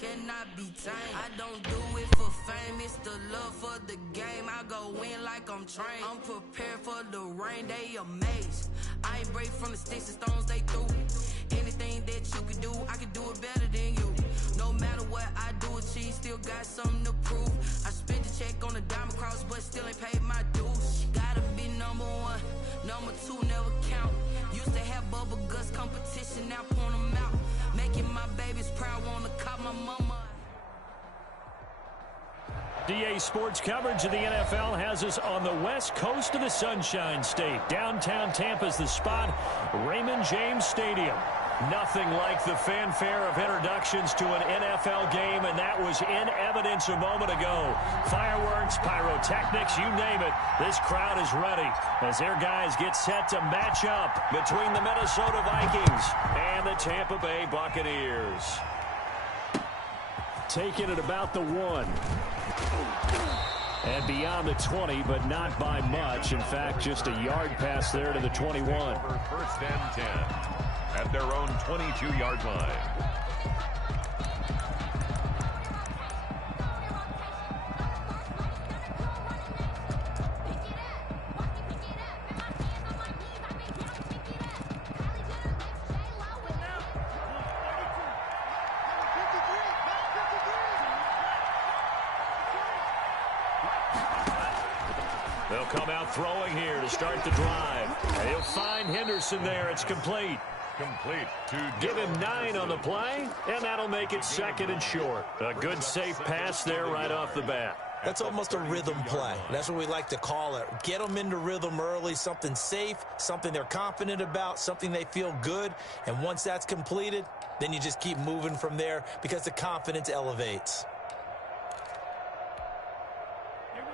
cannot be tamed. I don't do it for fame, it's the love for the game. I go in like I'm trained. I'm prepared for the rain, they amazed. I ain't break from the sticks and stones they threw. Anything that you can do, I can do it better than you. No matter what I do, achieve, still got something to prove. I spent the check on the diamond cross, but still ain't paid my dues. Gotta be number one, number two never count. Used to have bubble guts competition, now point them out. Making my babies proud, wanna call my mama. DA Sports coverage of the NFL has us on the west coast of the Sunshine State. Downtown Tampa's the spot, Raymond James Stadium. Nothing like the fanfare of introductions to an NFL game, and that was in evidence a moment ago. Fireworks, pyrotechnics, you name it. This crowd is ready as their guys get set to match up between the Minnesota Vikings and the Tampa Bay Buccaneers. Taking it about the 1. And beyond the 20, but not by much. In fact, just a yard pass there to the 21. First and 10 at their own 22-yard line. They'll come out throwing here to start the drive. And he'll find Henderson there. It's complete. Complete to Give him 9 on the play, and that'll make it second and short. A good, safe pass there right off the bat. That's almost a rhythm play. That's what we like to call it. Get them into rhythm early, something safe, something they're confident about, something they feel good. And once that's completed, then you just keep moving from there because the confidence elevates.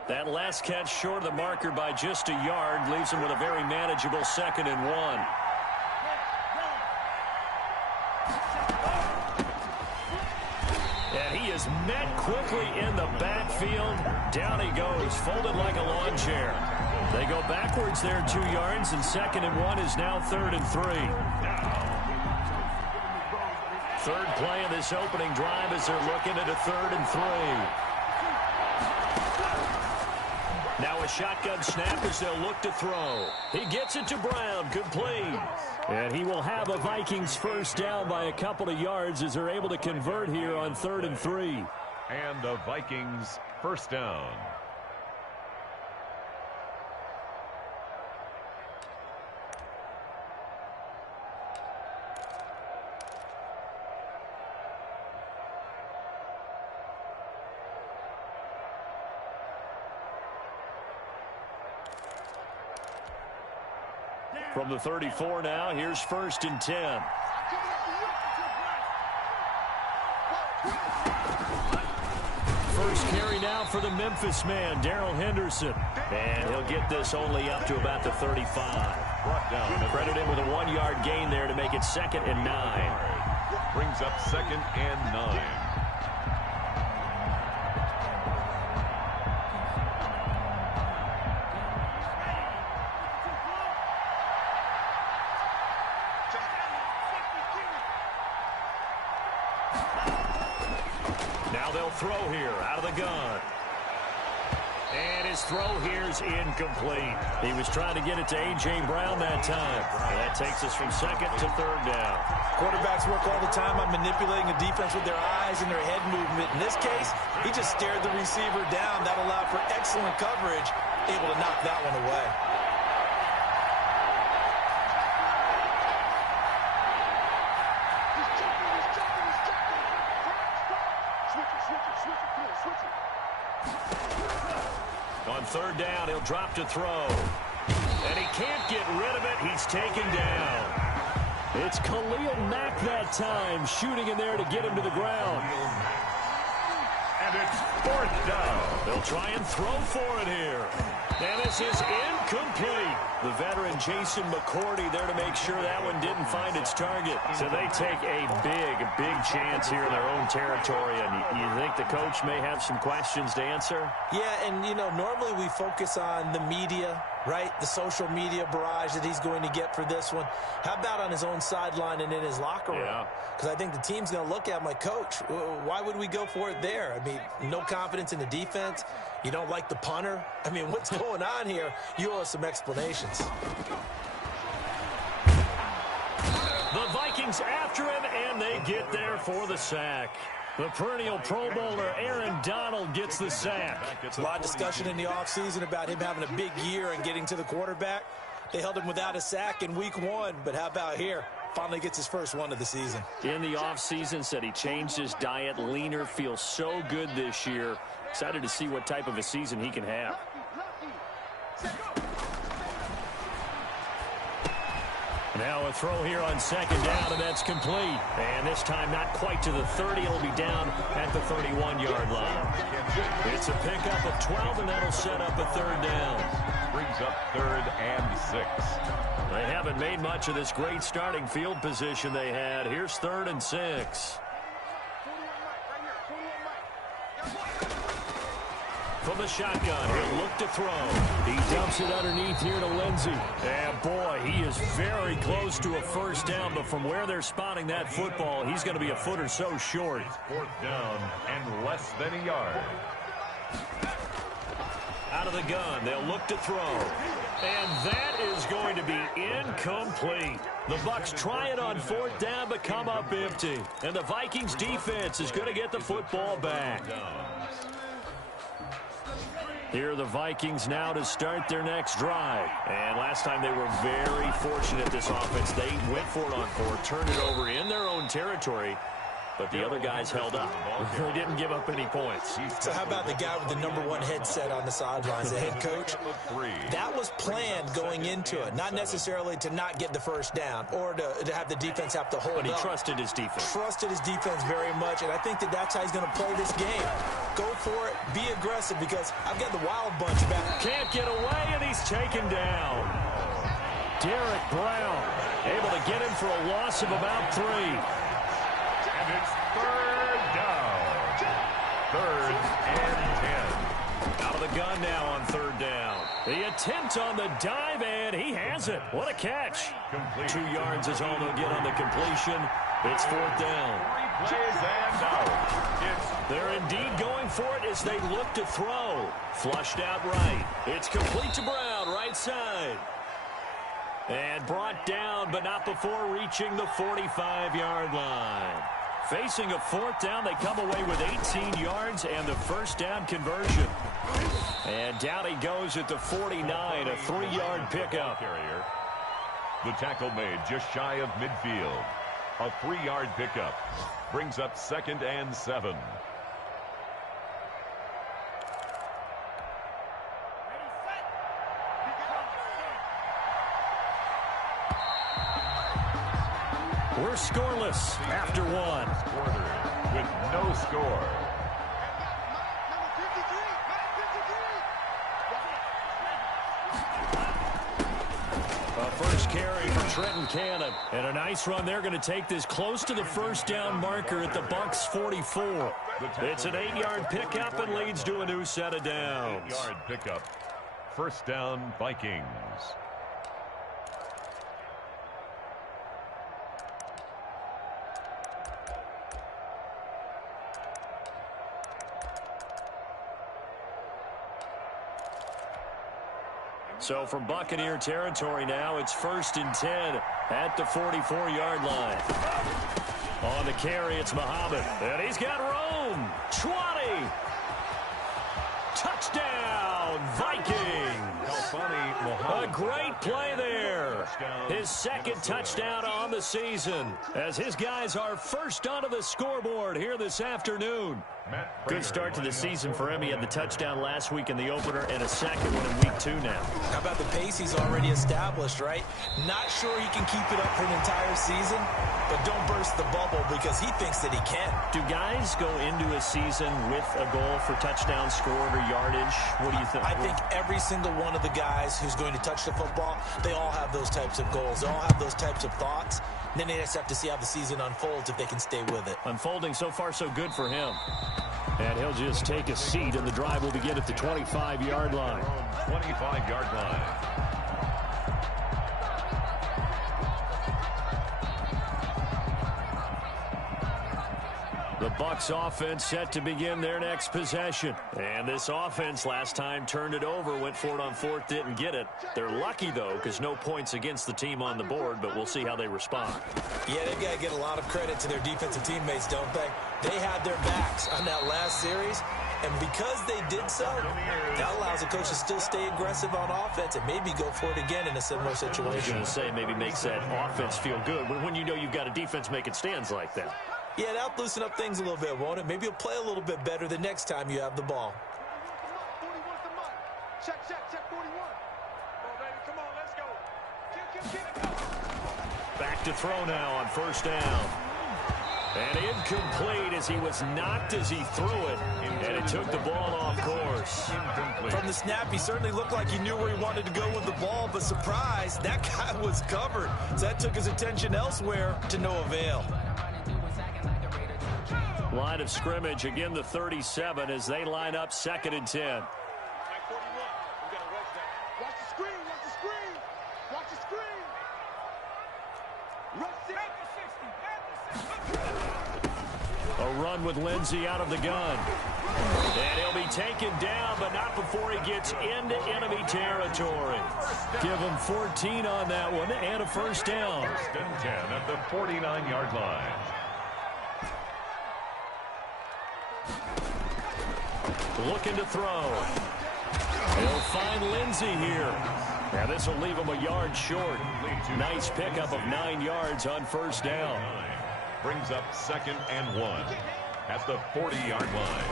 That last catch short of the marker by just a yard leaves him with a very manageable 2nd and 1. And he is met quickly in the backfield. Down he goes, folded like a lawn chair. They go backwards there 2 yards, and 2nd and 1 is now 3rd and 3. Third play of this opening drive as they're looking at a 3rd and 3. Now a shotgun snap as they'll look to throw. He gets it to Brown, complete. And he will have a Vikings first down by a couple of yards as they're able to convert here on 3rd and 3. And a Vikings first down. From the 34 now, here's 1st and 10. First carry now for the Memphis man, Darrell Henderson. And he'll get this only up to about the 35. Brought down. Credit him with a 1-yard gain there to make it 2nd and 9. Brings up 2nd and 9. Now they'll throw here out of the gun. And his throw here's incomplete. He was trying to get it to A.J. Brown that time. And that takes us from 2nd to 3rd down. Quarterbacks work all the time on manipulating the defense with their eyes and their head movement. In this case, he just stared the receiver down. That allowed for excellent coverage, able to knock that one away. On 3rd down, he'll drop to throw. And he can't get rid of it. He's taken down. It's Khalil Mack that time, shooting in there to get him to the ground. And it's 4th down. They'll try and throw for it here. And this is incomplete. The veteran Jason McCourty there to make sure that one didn't find its target. So they take a big chance here in their own territory. And you think the coach may have some questions to answer? Yeah, and, you know, normally we focus on the media right? The social media barrage that he's going to get for this one. How about on his own sideline and in his locker room? Because I think the team's going to look at him like, Coach, why would we go for it there? I mean, no confidence in the defense. You don't like the punter. I mean, what's going on here? You owe us some explanations. The Vikings after him, and they get there for the sack. The perennial Pro Bowler Aaron Donald gets the sack. A lot of discussion in the offseason about him having a big year and getting to the quarterback. They held him without a sack in week 1, but how about here? Finally gets his first one of the season. In the offseason, said he changed his diet, leaner, feels so good this year. Excited to see what type of a season he can have. Now a throw here on second down, and that's complete. And this time not quite to the 30. It'll be down at the 31-yard line. It's a pickup of 12, and that'll set up a third down. Brings up 3rd and 6. They haven't made much of this great starting field position they had. Here's 3rd and 6. From the shotgun, he'll look to throw. He dumps it underneath here to Lindsey. And boy, he is very close to a first down, but from where they're spotting that football, he's going to be a foot or so short. 4th down and less than a yard. Out of the gun, they'll look to throw. And that is going to be incomplete. The Bucs try it on 4th down, but come up empty. And the Vikings defense is going to get the football back. Here are the Vikings now to start their next drive. And last time they were very fortunate, this offense. They went for it on 4, turned it over in their own territory, but the other guys held up. They didn't give up any points. So how about the guy with the #1 headset on the sidelines, the head coach? That was planned going into it, not necessarily to not get the first down or to have the defense have to hold up. But he trusted his defense. Trusted his defense very much, and I think that's how he's going to play this game. Go for it, be aggressive, because I've got the wild bunch back. Can't get away, and he's taken down. Derek Brown able to get him for a loss of about 3. And it's 3rd down. 3rd and 10. Out of the gun now on 3rd down. The attempt on the dive, and he has it. What a catch. Complete. 2 yards is all they'll get on the completion. It's 4th down. 3 plays and out. They're indeed going for it as they look to throw. Flushed out right. It's complete to Brown, right side. And brought down, but not before reaching the 45-yard line. Facing a 4th down, they come away with 18 yards and the first down conversion. And down he goes at the 49, a 3-yard pickup. The tackle made just shy of midfield. A 3-yard pickup brings up 2nd and 7. We're scoreless after 1. Quarter with no score. A first carry for Trenton Cannon. And a nice run. They're going to take this close to the first down marker at the Bucs 44. It's an 8-yard pickup and leads to a new set of downs. 8-yard pickup. First down, Vikings. So from Buccaneer territory now, it's 1st and 10 at the 44-yard line. On the carry, it's Muhammad. And he's got room. 20. Touchdown, Vikings. How funny, Muhammad. A great play there. His 2nd touchdown on the season as his guys are first onto the scoreboard here this afternoon. Good start to the season for him. He had the touchdown last week in the opener and a 2nd one in week 2 now. How about the pace he's already established, right? Not sure he can keep it up for an entire season, but don't burst the bubble because he thinks that he can. Do guys go into a season with a goal for touchdown scored or yardage? What do you think? I think every single one of the guys who's going to touch the football, they all have those types of goals. They all have those types of thoughts. Then they just have to see how the season unfolds if they can stay with it. Unfolding so far so good for him. And he'll just take a seat, and the drive will begin at the 25-yard line. 25-yard line. The Bucs offense set to begin their next possession. And this offense last time turned it over, went for it on fourth, didn't get it. They're lucky, though, because no points against the team on the board, but we'll see how they respond. Yeah, they've got to get a lot of credit to their defensive teammates, don't they? They had their backs on that last series, and because they did so, that allows the coach to still stay aggressive on offense and maybe go for it again in a similar situation. I was going to say maybe makes that offense feel good when you know you've got a defense making stands like that. Yeah, that'll loosen up things a little bit, won't it? Maybe you'll play a little bit better the next time you have the ball. Check 41. Come on, baby, come on, let's go. Back to throw now on first down. And incomplete as he was knocked as he threw it. And it took the ball off course. From the snap, he certainly looked like he knew where he wanted to go with the ball, but surprise, that guy was covered. So that took his attention elsewhere to no avail. Line of scrimmage, again the 37 as they line up 2nd and 10. Watch the screen, watch the screen. Watch the screen. A run with Lindsey out of the gun. And he'll be taken down, but not before he gets into enemy territory. Give him 14 on that one and a first down. 1st and 10 at the 49-yard line. Looking to throw. He'll find Lindsey here. Now this will leave him a yard short. Nice pickup of 9 yards on first down. Brings up 2nd and 1 at the 40-yard line.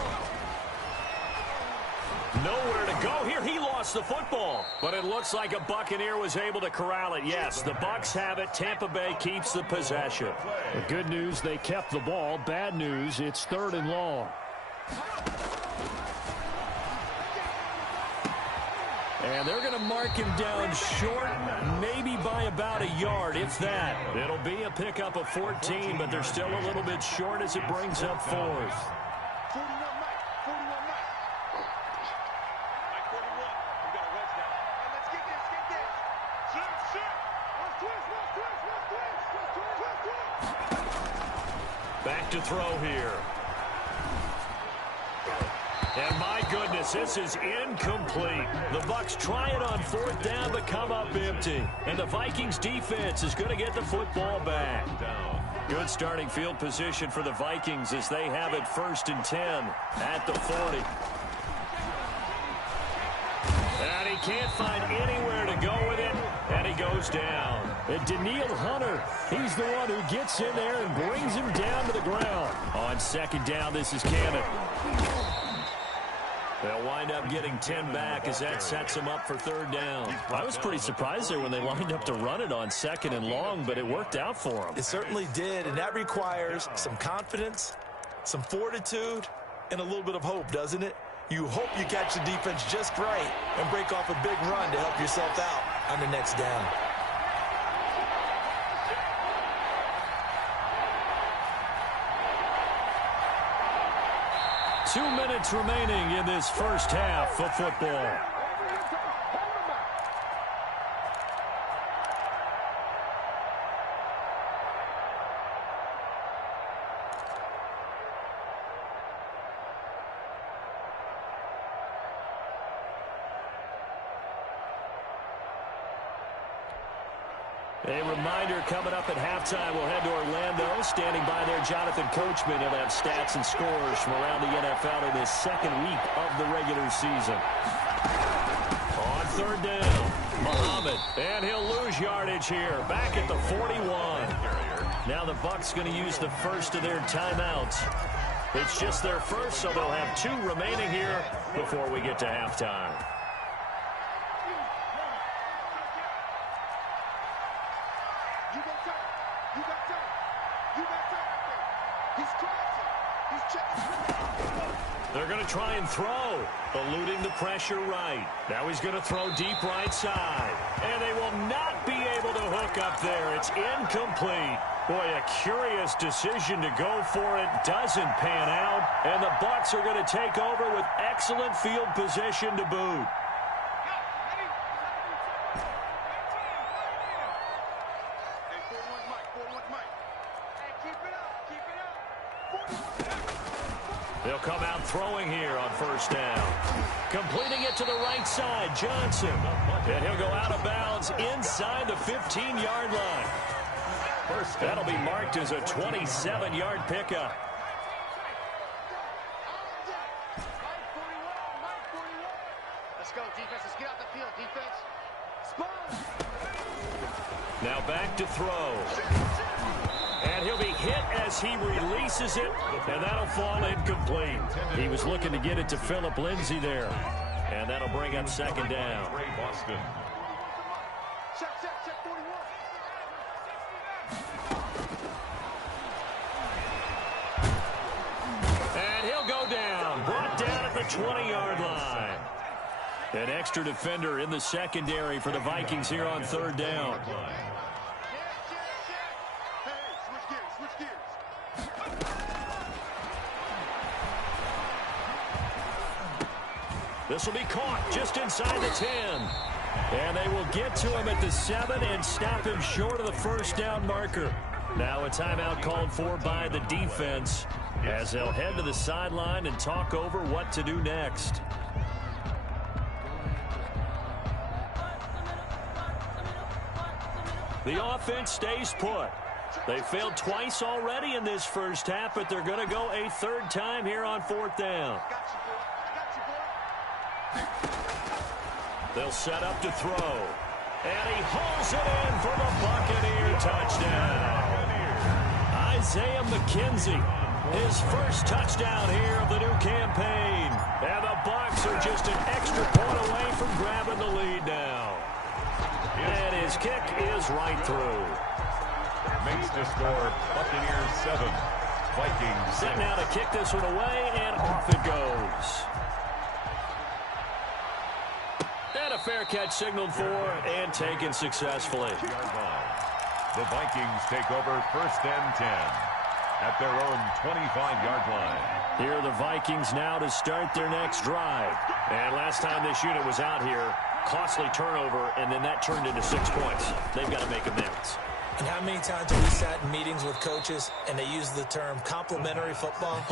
Nowhere to go here. He lost the football. But it looks like a Buccaneer was able to corral it. Yes, the Bucs have it. Tampa Bay keeps the possession. The good news, they kept the ball. Bad news, it's 3rd and long. And they're going to mark him down short, maybe by about a yard, if that. It'll be a pickup of 14, but they're still a little bit short as it brings up 4th. 41 Mike. Mike 41. We got a rush now. And let's get this. Shit. Let's twist. Back to throw here. And my goodness, this is incomplete. The Bucs try it on 4th down, but come up empty. And the Vikings defense is going to get the football back. Good starting field position for the Vikings as they have it 1st and 10 at the 40. And he can't find anywhere to go with it, and he goes down. And Daniil Hunter, he's the one who gets in there and brings him down to the ground. On 2nd down, this is Cannon. They'll wind up getting 10 back as that sets them up for 3rd down. I was pretty surprised there when they lined up to run it on 2nd and long, but it worked out for them. It certainly did, and that requires some confidence, some fortitude, and a little bit of hope, doesn't it? You hope you catch the defense just right and break off a big run to help yourself out on the next down. Two minutes remaining in this first half of football. A reminder coming up at halftime, we'll head to Orlando. Standing by there, Jonathan Coachman. He'll have stats and scores from around the NFL in this 2nd week of the regular season. On 3rd down, Muhammad. And he'll lose yardage here. Back at the 41. Now the Bucs going to use the first of their timeouts. It's just their first, so they'll have 2 remaining here before we get to halftime. They're going to try and throw, eluding the pressure right. Now he's going to throw deep right side. And they will not be able to hook up there. It's incomplete. Boy, a curious decision to go for it. Doesn't pan out. And the Bucs are going to take over with excellent field position to boot. They'll come out throwing here on first down. Completing it to the right side, Johnson. And he'll go out of bounds inside the 15-yard line. That'll be marked as a 27-yard pickup. Let's go, defense. Let's get out the field, defense. Now back to throw. And he'll be hit as he releases it, and that'll fall incomplete. He was looking to get it to Phillip Lindsay there. And that'll bring up second down. Boston. Check 41. And he'll go down. Brought down at the 20-yard line. An extra defender in the secondary for the Vikings here on third down. This will be caught just inside the 10. And they will get to him at the 7 and stop him short of the first down marker. Now a timeout called for by the defense as they'll head to the sideline and talk over what to do next. The offense stays put. They failed twice already in this first half, but they're going to go a third time here on fourth down. They'll set up to throw. And he hauls it in for the Buccaneer touchdown. Isaiah McKenzie, his first touchdown here of the new campaign. And the Bucs are just an extra point away from grabbing the lead now. And his kick is right through. Makes the score Buccaneers 7, Vikings 6. Set now to kick this one away, and off it goes. And a fair catch signaled for and taken successfully. The Vikings take over first and 10 at their own 25-yard line. Here are the Vikings now to start their next drive. And last time this unit was out here, costly turnover, and then that turned into 6 points. They've got to make amends. And how many times have we sat in meetings with coaches and they use the term complementary football?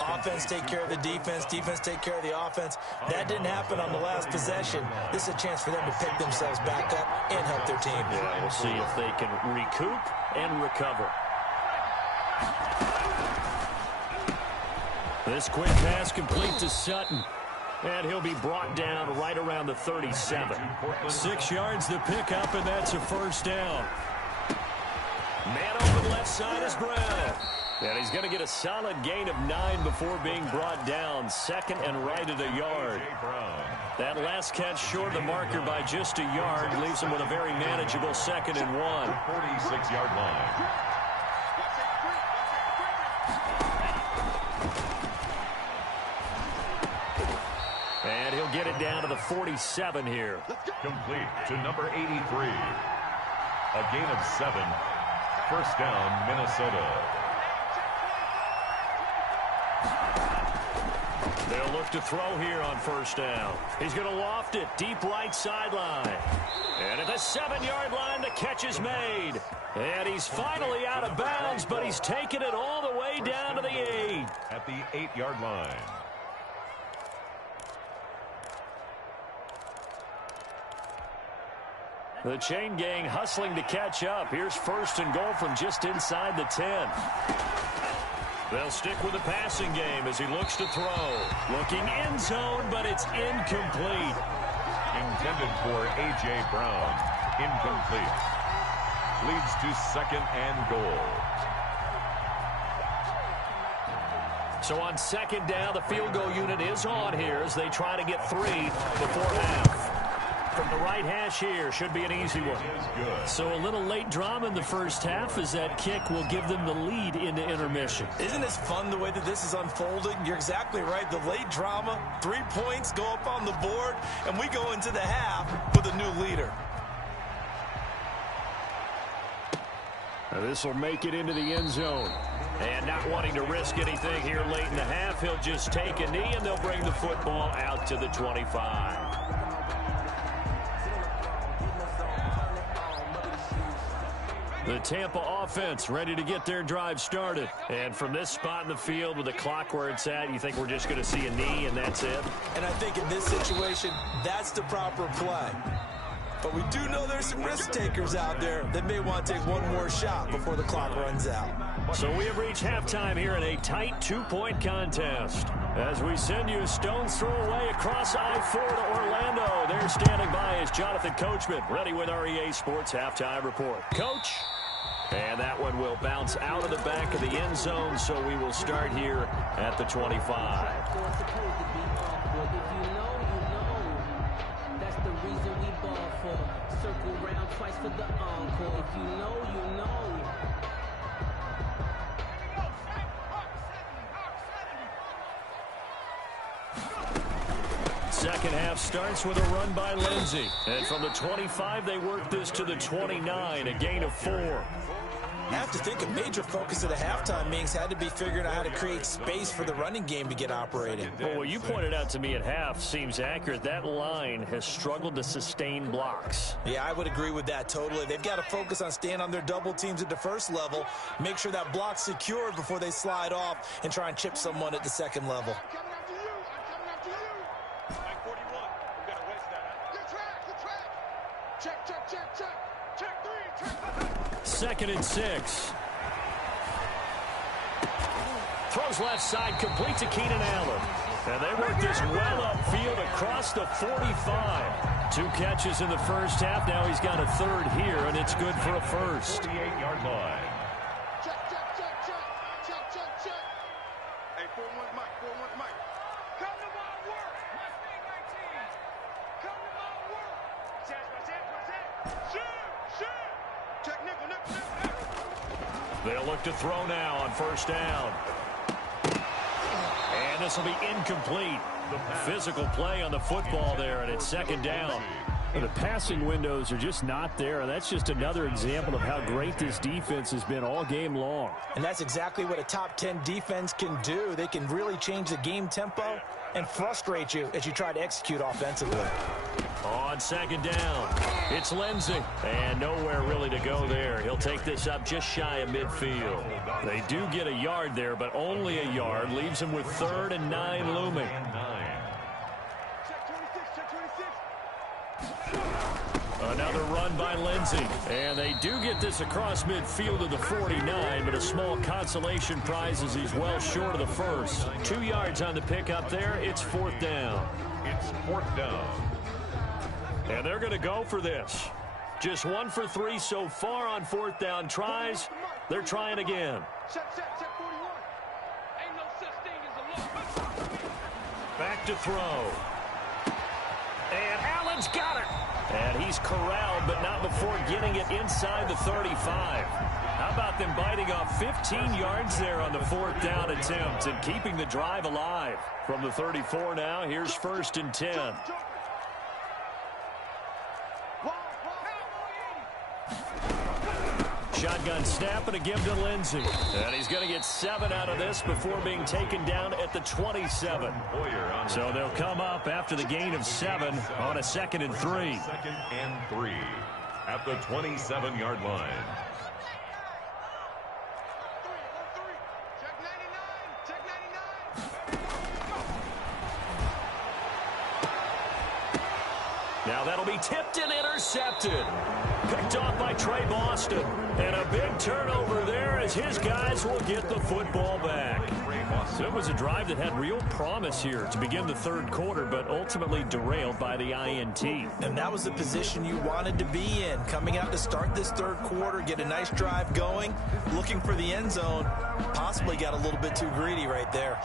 Offense take care of the defense, defense take care of the offense. That didn't happen on the last possession. This is a chance for them to pick themselves back up and help their team. Yeah, we'll see if they can recoup and recover. This quick pass complete to Sutton. And he'll be brought down right around the 37. 6 yards to pick up, and that's a first down. Man open left side is Brown. And he's going to get a solid gain of 9 before being brought down. Second and right at a yard. That last catch short of the marker by just a yard leaves him with a very manageable second and 1. 46-yard line. And he'll get it down to the 47 here. Complete to number 83. A gain of 7. First down, Minnesota. They'll look to throw here on first down. He's going to loft it deep right sideline. And at the 7-yard line, the catch is made. And he's finally out of bounds, but he's taken it all the way down to the 8. At the 8-yard line. The chain gang hustling to catch up. Here's first and goal from just inside the 10. They'll stick with the passing game as he looks to throw. Looking end zone, but it's incomplete. Intended for A.J. Brown. Incomplete. Leads to second and goal. So on second down, the field goal unit is on here as they try to get 3 before half. From the right hash here, should be an easy one. So a little late drama in the first half as that kick will give them the lead into intermission. Isn't this fun the way that this is unfolding? You're exactly right. The late drama, 3 points go up on the board, and we go into the half with a new leader. This will make it into the end zone. And not wanting to risk anything here late in the half, he'll just take a knee, and they'll bring the football out to the 25. The Tampa offense ready to get their drive started. And from this spot in the field with the clock where it's at, you think we're just going to see a knee and that's it? And I think in this situation, that's the proper play. But we do know there's some risk takers out there that may want to take one more shot before the clock runs out. So we have reached halftime here in a tight 2-point contest. As we send you a stone's throw away across I-4 to Orlando. There standing by is Jonathan Coachman, ready with our EA Sports Halftime Report. Coach. And that one will bounce out of the back of the end zone, so we will start here at the 25. Circle round twice for the encore. If you know, you know. Second half starts with a run by Lindsey. And from the 25, they work this to the 29, a gain of 4. I have to think a major focus of the halftime meetings had to be figuring out how to create space for the running game to get operating. Well, what you pointed out to me at half seems accurate. That line has struggled to sustain blocks. Yeah, I would agree with that totally. They've got to focus on staying on their double teams at the first level, make sure that block's secured before they slide off and try and chip someone at the second level. Second and 6. Throws left side, complete to Keenan Allen. And they work this well upfield across the 45. 2 catches in the first half. Now he's got a third here, and it's good for a first. 48-yard line. Check. Hey, 4-1's Mike. Come to my work. Mustang 19. Come to my work. Watch that. Shoot. Check nickel. They'll look to throw now on first down. And this will be incomplete. Physical play on the football there, and it's second down. The passing windows are just not there, and that's just another example of how great this defense has been all game long. And that's exactly what a top 10 defense can do. They can really change the game tempo and frustrate you as you try to execute offensively. On second down, it's Lindsey. And nowhere really to go there. He'll take this up just shy of midfield. They do get a yard there, but only a yard. Leaves him with 3rd and 9 looming. Another run by Lindsey. And they do get this across midfield to the 49, but a small consolation prize as he's well short of the first. 2 yards on the pickup there. It's 4th down. It's 4th down. And they're going to go for this. Just 1 for 3 so far on 4th down tries. They're trying again. Check 41. Ain't no such thing as a look. Back to throw. And Allen's got it. And he's corralled, but not before getting it inside the 35. How about them biting off 15 yards there on the 4th down attempt and keeping the drive alive? From the 34 now, here's 1st and 10. Shotgun snap and a give to Lindsey. And he's going to get 7 out of this before being taken down at the 27. So they'll come up after the gain of 7 on a 2nd and 3. 2nd and 3 at the 27-yard line. Now that'll be tipped and intercepted. Picked off by Trey Boston. And a big turnover there as his guys will get the football back. So it was a drive that had real promise here to begin the 3rd quarter, but ultimately derailed by the INT. And that was the position you wanted to be in. Coming out to start this 3rd quarter, get a nice drive going, looking for the end zone. Possibly got a little bit too greedy right there.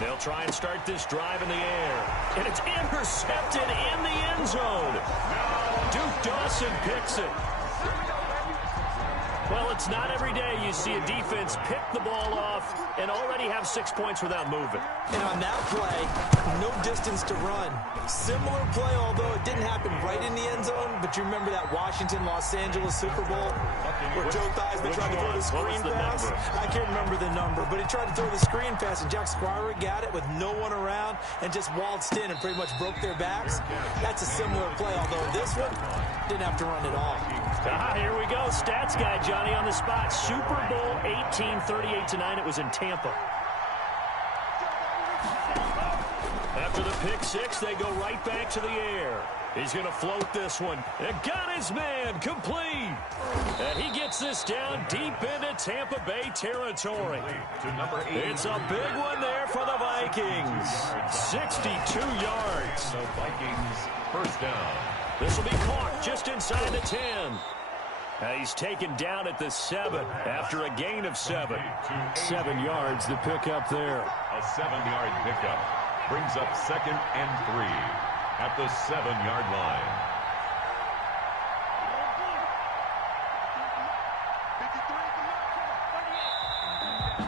They'll try and start this drive in the air. And it's intercepted in the end zone. Duke Dawson picks it. Well, it's not every day you see a defense pick the ball off and already have 6 points without moving. And on that play, no distance to run. Similar play, although it didn't happen right in the end zone, but you remember that Washington-Los Angeles Super Bowl where Joe Theismann tried to throw the screen pass? I can't remember the number, but he tried to throw the screen pass, and Jack Squire got it with no one around and just waltzed in and pretty much broke their backs. That's a similar play, although this one didn't have to run at all. Here we go. Stats guy Johnny on the spot. Super Bowl 18, 38-9. It was in Tampa. After the pick six, they go right back to the air. He's going to float this one. And got his man complete. And he gets this down deep into Tampa Bay territory. It's a big one there for the Vikings. 62 yards. The Vikings first down. This will be caught just inside the 10. He's taken down at the 7 after a gain of 7. 7 yards, the pickup there. A 7-yard pickup brings up 2nd and 3 at the 7-yard line.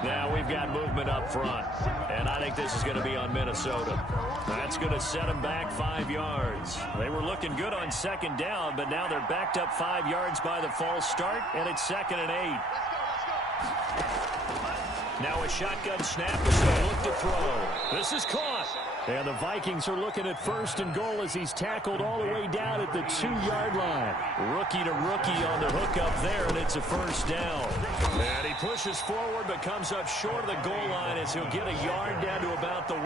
Now we've got movement up front, and I think this is going to be on Minnesota. That's going to set them back 5 yards. They were looking good on 2nd down, but now they're backed up 5 yards by the false start, and it's 2nd and 8. Now a shotgun snap is going to look to throw. This is caught. And the Vikings are looking at 1st and goal as he's tackled all the way down at the 2-yard line. Rookie to rookie on the hook up there, and it's a 1st down. And he pushes forward but comes up short of the goal line as he'll get a yard down to about the 1.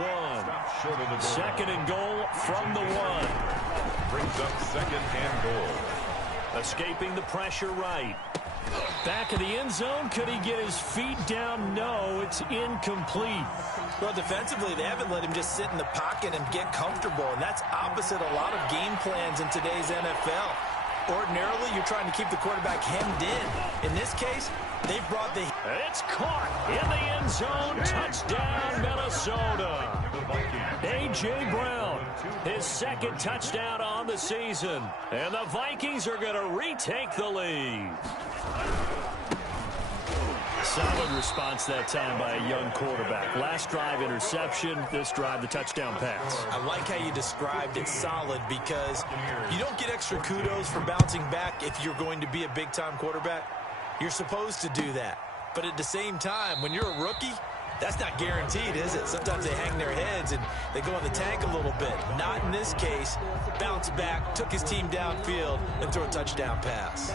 2nd and goal from the 1. Brings up 2nd and goal. Escaping the pressure right. Back of the end zone. Could he get his feet down? No, it's incomplete. Well, defensively, they haven't let him just sit in the pocket and get comfortable, and that's opposite a lot of game plans in today's NFL. Ordinarily, you're trying to keep the quarterback hemmed in. In this case, they've brought the... It's caught in the end zone. Touchdown, Minnesota. A.J. Brown, his 2nd touchdown on the season. And the Vikings are going to retake the lead. Solid response that time by a young quarterback. Last drive, interception. This drive, the touchdown pass. I like how you described it solid because you don't get extra kudos for bouncing back if you're going to be a big-time quarterback. You're supposed to do that. But at the same time, when you're a rookie, that's not guaranteed, is it? Sometimes they hang their heads and they go in the tank a little bit. Not in this case. Bounced back, took his team downfield, and threw a touchdown pass.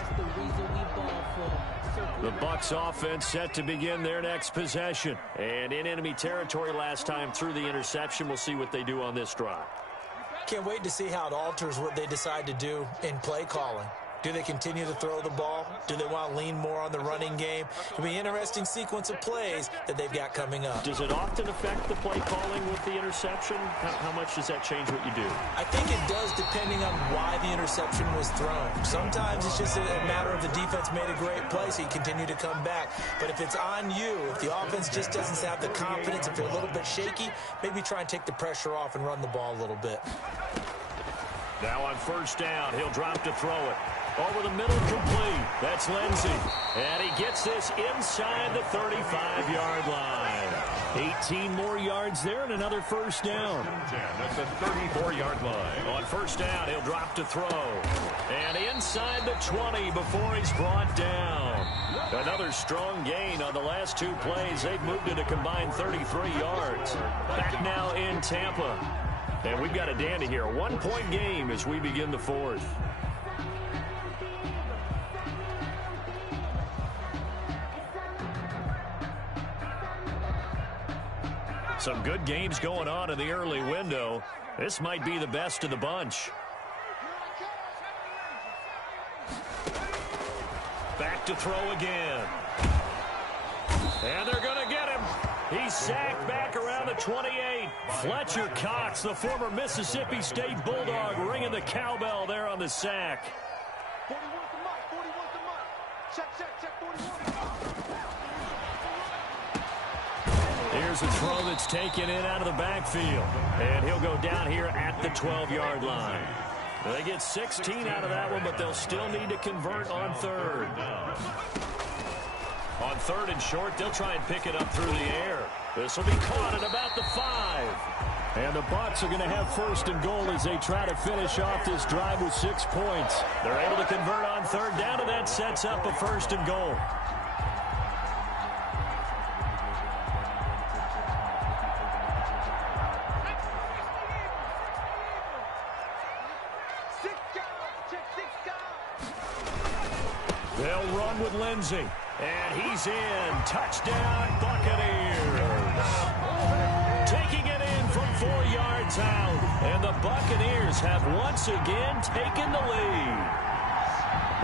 The Bucs offense set to begin their next possession. And in enemy territory last time through the interception. We'll see what they do on this drive. Can't wait to see how it alters what they decide to do in play calling. Do they continue to throw the ball? Do they want to lean more on the running game? It'll be an interesting sequence of plays that they've got coming up. Does it often affect the play calling with the interception? How much does that change what you do? I think it does depending on why the interception was thrown. Sometimes it's just a matter of the defense made a great play, so you continue to come back. But if it's on you, if the offense just doesn't have the confidence, if they're a little bit shaky, maybe try and take the pressure off and run the ball a little bit. Now on 1st down, he'll drop to throw it. Over the middle, complete. That's Lindsey. And he gets this inside the 35-yard line. 18 more yards there and another 1st down. At the 34-yard line. On 1st down, he'll drop to throw. And inside the 20 before he's brought down. Another strong gain on the last 2 plays. They've moved it a combined 33 yards. Back now in Tampa. And we've got a dandy here. A 1-point game as we begin the 4th. Some good games going on in the early window. This might be the best of the bunch. Back to throw again. And they're going to get him. He's sacked back around the 28. Fletcher Cox, the former Mississippi State Bulldog, ringing the cowbell there on the sack. 41 to Mike, 41 to Mike. Check, 41. Here's a throw that's taken in out of the backfield. And he'll go down here at the 12-yard line. They get 16 out of that one, but they'll still need to convert on 3rd. On 3rd and short, they'll try and pick it up through the air. This will be caught at about the 5. And the Bucs are going to have 1st and goal as they try to finish off this drive with 6 points. They're able to convert on 3rd down, and that sets up a 1st and goal. They'll run with Lindsey. And he's in. Touchdown, Buccaneers. Taking it in from 4 yards out. And the Buccaneers have once again taken the lead.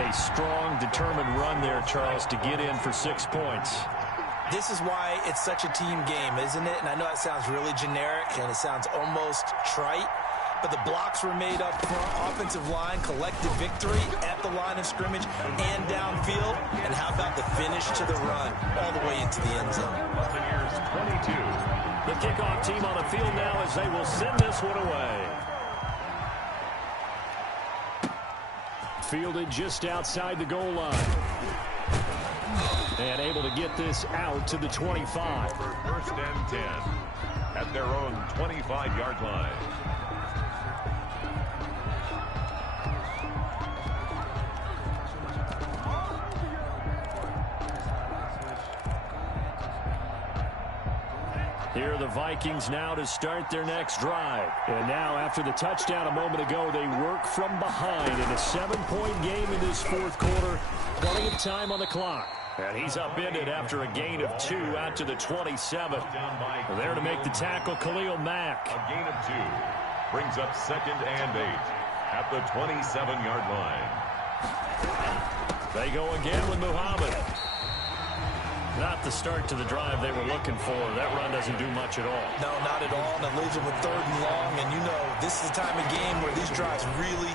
A strong, determined run there, Charles, to get in for 6 points. This is why it's such a team game, isn't it? And I know it sounds really generic and it sounds almost trite, but the blocks were made up front, offensive line, collective victory at the line of scrimmage and downfield. And how about the finish to the run all the way into the end zone? Buccaneers 22. The kickoff team on the field now as they will send this one away. Fielded just outside the goal line. And able to get this out to the 25. 1st and 10 at their own 25-yard line. Here are the Vikings now to start their next drive. And now, after the touchdown a moment ago, they work from behind in a 7-point game in this 4th quarter. Plenty of time on the clock. And he's upended after a gain of 2 out to the 27. There to make the tackle, Khalil Mack. A gain of 2 brings up 2nd and 8 at the 27-yard line. They go again with Muhammad. Not the start to the drive they were looking for. That run doesn't do much at all. No, not at all. And it leaves them with 3rd and long. And you know, this is the time of game where these drives really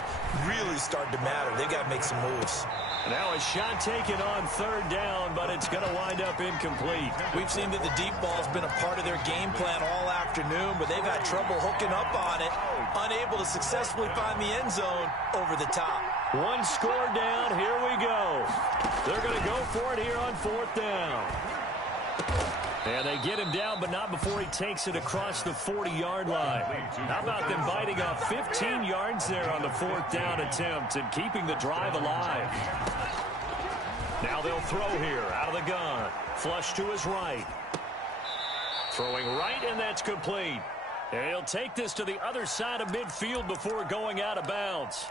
start to matter. They got to make some moves. And now a shot taken on 3rd down, but it's going to wind up incomplete. We've seen that the deep ball's been a part of their game plan all afternoon, but they've had trouble hooking up on it, unable to successfully find the end zone over the top. 1 score down. Here we go. They're going to go for it here on 4th down. And they get him down, but not before he takes it across the 40-yard line. How about them biting off 15 yards there on the 4th down attempt and keeping the drive alive? Now they'll throw here out of the gun. Flush to his right. Throwing right, and that's complete. And he'll take this to the other side of midfield before going out of bounds.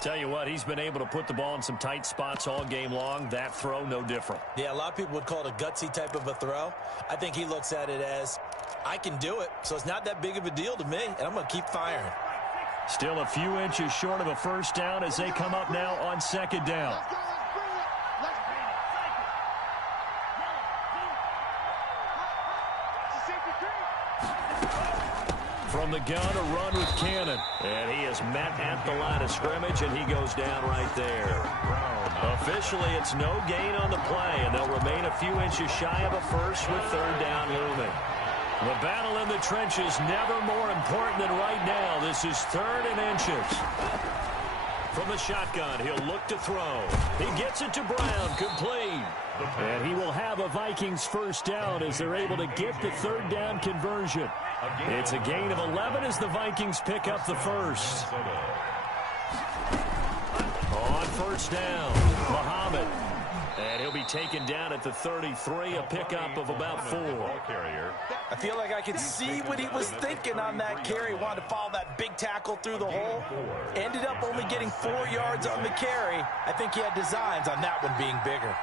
Tell you what, he's been able to put the ball in some tight spots all game long. That throw, no different. Yeah, a lot of people would call it a gutsy type of a throw. I think he looks at it as, I can do it, so it's not that big of a deal to me, and I'm going to keep firing. Still a few inches short of a 1st down as they come up now on 2nd down. From the gun, a run with Cannon. And he is met at the line of scrimmage, and he goes down right there. Officially, it's no gain on the play, and they'll remain a few inches shy of a 1st with 3rd down looming. The battle in the trenches never more important than right now. This is 3rd and inches. From the shotgun, he'll look to throw. He gets it to Brown, complete. And he will have a Vikings 1st down as they're able to get the 3rd down conversion. It's a gain of 11 as the Vikings pick up the 1st. On 1st down, Muhammad. And he'll be taken down at the 33, a pickup of about 4. I feel like I could see what he was thinking on that carry. Wanted to follow that big tackle through the hole. Ended up only getting 4 yards on the carry. I think he had designs on that one being bigger.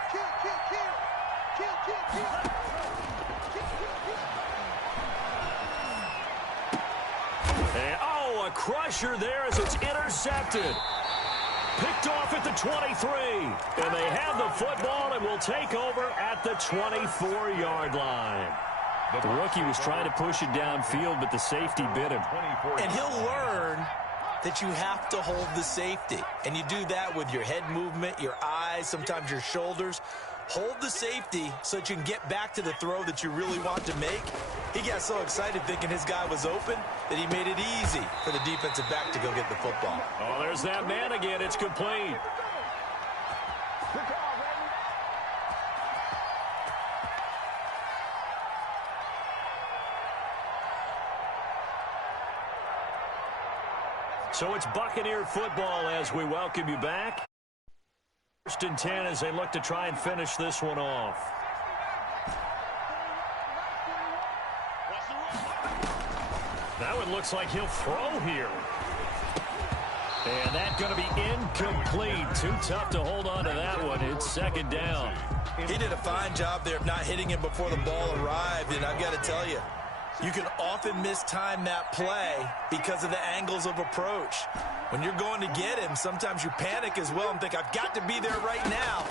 And, oh, a crusher there as it's intercepted. Picked off at the 23. And they have the football and will take over at the 24-yard line. The rookie was trying to push it downfield, but the safety bit him. And he'll learn that you have to hold the safety. And you do that with your head movement, your eyes, sometimes your shoulders. Hold the safety so that you can get back to the throw that you really want to make. He got so excited thinking his guy was open that he made it easy for the defensive back to go get the football. Oh, there's that man again. It's complete. So it's Buccaneer football as we welcome you back. First and 10 as they look to try and finish this one off. That one looks like he'll throw here. And that's going to be incomplete. Too tough to hold on to that one. It's second down. He did a fine job there of not hitting him before the ball arrived, and I've got to tell you, you can often mistime that play because of the angles of approach. When you're going to get him, sometimes you panic as well and think, I've got to be there right now.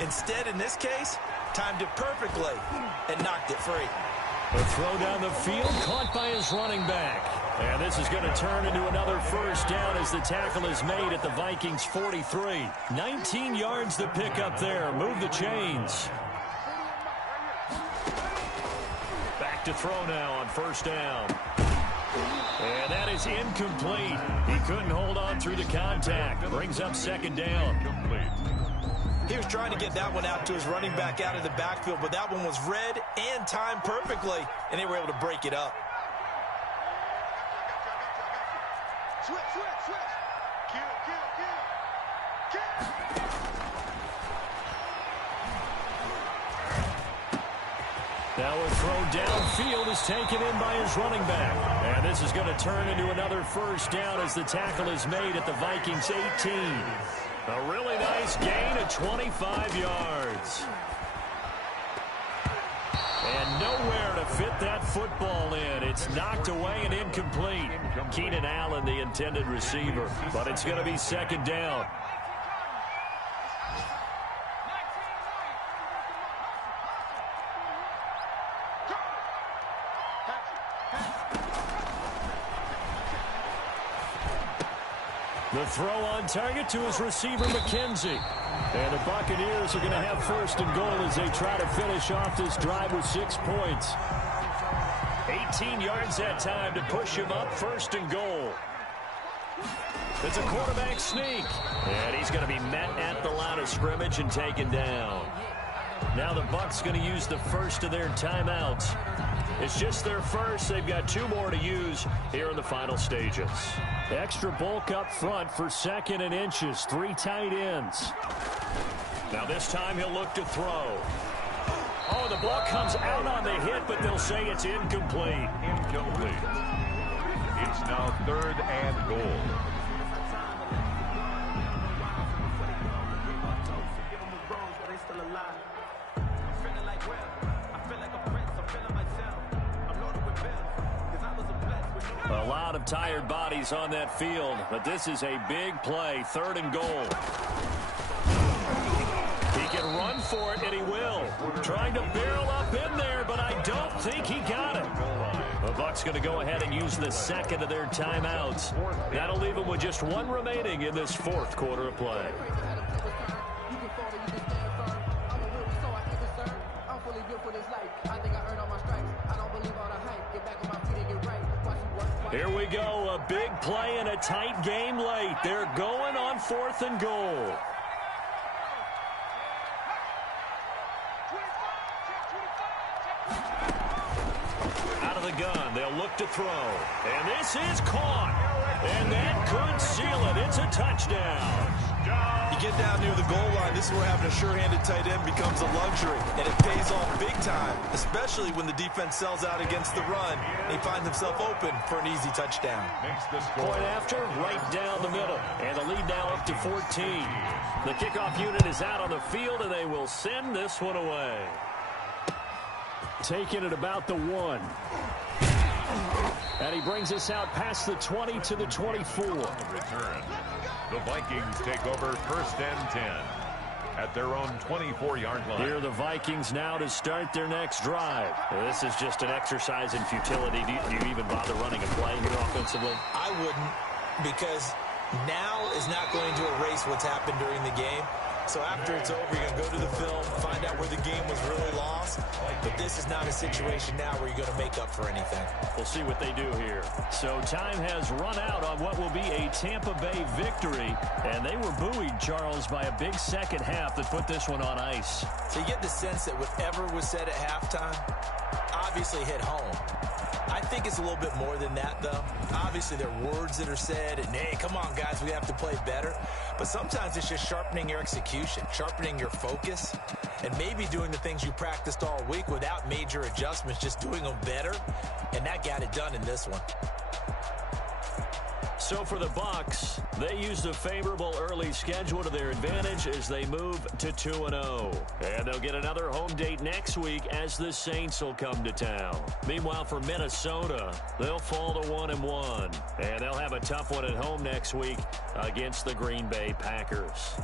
Instead, in this case, timed it perfectly and knocked it free. The throw down the field, caught by his running back. And this is going to turn into another first down as the tackle is made at the Vikings 43. 19 yards to pick up there. Move the chains. Back to throw now on first down. And that is incomplete. He couldn't hold on through the contact. Brings up second down. He was trying to get that one out to his running back out of the backfield, but that one was read and timed perfectly, and they were able to break it up. Switch. Kill. Now a throw downfield is taken in by his running back. And this is going to turn into another first down as the tackle is made at the Vikings 18. A really nice gain of 25 yards. And nowhere to fit that football in. It's knocked away and incomplete. Keenan Allen, the intended receiver. But it's going to be second down. The throw on target to his receiver, McKenzie. And the Buccaneers are going to have first and goal as they try to finish off this drive with 6 points. 18 yards that time to push him up, first and goal. It's a quarterback sneak. And he's going to be met at the line of scrimmage and taken down. Now the Bucs going to use the first of their timeouts. It's just their first. They've got 2 more to use here in the final stages. Extra bulk up front for second and inches. 3 tight ends. Now this time he'll look to throw. Oh, the ball comes out on the hit, but they'll say it's incomplete. Incomplete. It's now 3rd and goal. A lot of tired bodies on that field, but this is a big play. 3rd and goal. He can run for it, and he will. Trying to barrel up in there, but I don't think he got it. The Bucs going to go ahead and use the second of their timeouts. That'll leave them with just 1 remaining in this 4th quarter of play. Here we go, a big play and a tight game late. They're going on 4th and goal. Out of the gun, they'll look to throw. And this is caught. And that could seal it. It's a touchdown. You get down near the goal line, this is where having a sure-handed tight end becomes a luxury, and it pays off big time, especially when the defense sells out against the run, and he finds himself open for an easy touchdown. Point after, right down the middle, and the lead now up to 14. The kickoff unit is out on the field, and they will send this one away. Taking it about the 1. And he brings us out past the 20 to the 24. Return. The Vikings take over 1st and 10 at their own 24-yard line. Here are the Vikings now to start their next drive. This is just an exercise in futility. Do you even bother running a play here offensively? I wouldn't, because now is not going to erase what's happened during the game. So after it's over, you're going to go to the film, find out where the game was really lost. But this is not a situation now where you're going to make up for anything. We'll see what they do here. So time has run out on what will be a Tampa Bay victory. And they were buoyed, Charles, by a big second half that put this one on ice. So you get the sense that whatever was said at halftime obviously hit home. I think it's a little bit more than that, though. Obviously, there are words that are said, and, hey, come on, guys, we have to play better. But sometimes it's just sharpening your execution, sharpening your focus, and maybe doing the things you practiced all week without major adjustments, just doing them better, and that got it done in this one. So for the Bucs, they used a favorable early schedule to their advantage as they move to 2-0. And they'll get another home date next week as the Saints will come to town. Meanwhile, for Minnesota, they'll fall to 1-1. And they'll have a tough one at home next week against the Green Bay Packers.